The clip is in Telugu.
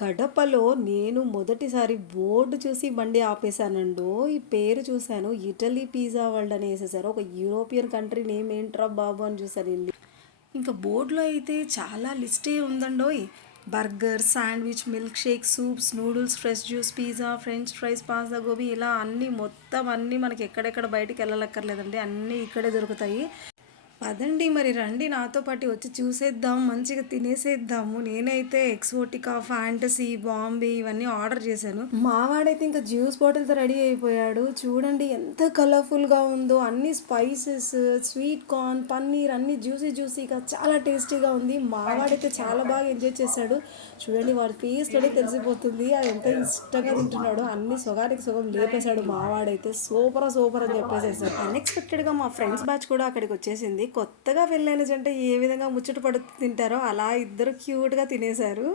కడపలో నేను మొదటిసారి బోర్డు చూసి బండి ఆపేశానండో. ఈ పేరు చూశాను. ఇటలీ పిజ్జా వరల్డ్ అని వేసేసారు. ఒక యూరోపియన్ కంట్రీ నేమ్ ఏంట్రా బాబు అని చూసాను. ఇంకా బోర్డులో అయితే చాలా లిస్టే ఉందండోయ్. Burger, sandwich, milk shake, soups, noodles, fresh juice, pizza, french fries, pasta, gobi ఇలా అన్నీ మొత్తం అన్నీ మనకి ఎక్కడెక్కడ బయటికి వెళ్ళలక్కర్లేదండి. అన్నీ ఇక్కడే దొరుకుతాయి. పదండి మరి రండి నాతో పాటు వచ్చి చూసేద్దాం, మంచిగా తినేసేద్దాము. నేనైతే ఎక్సోటికా, ఫ్యాంటసీ, బాంబే ఇవన్నీ ఆర్డర్ చేశాను. మావాడైతే ఇంకా జ్యూస్ బాటిల్తో రెడీ అయిపోయాడు. చూడండి ఎంత కలర్ఫుల్గా ఉందో. అన్ని స్పైసెస్, స్వీట్ కార్న్, పన్నీర్ అన్ని జ్యూసీగా చాలా టేస్టీగా ఉంది. మావాడైతే చాలా బాగా ఎంజాయ్ చేశాడు. చూడండి వాడి ఫేస్లోనే తెలిసిపోతుంది అది ఎంత ఇష్టంగా తింటున్నాడో. అన్ని సొగానికి సొగం లేపేశాడు మావాడైతే. సూపర్ అని చెప్పేసేసాడు. అన్ఎక్స్పెక్టెడ్గా మా ఫ్రెండ్స్ బ్యాచ్ కూడా అక్కడికి వచ్చేసింది. కొత్తగా పెళ్ళైన జంట ఏ విధంగా ముచ్చట పడుతూ తింటారో అలా ఇద్దరు క్యూట్గా తినేశారు.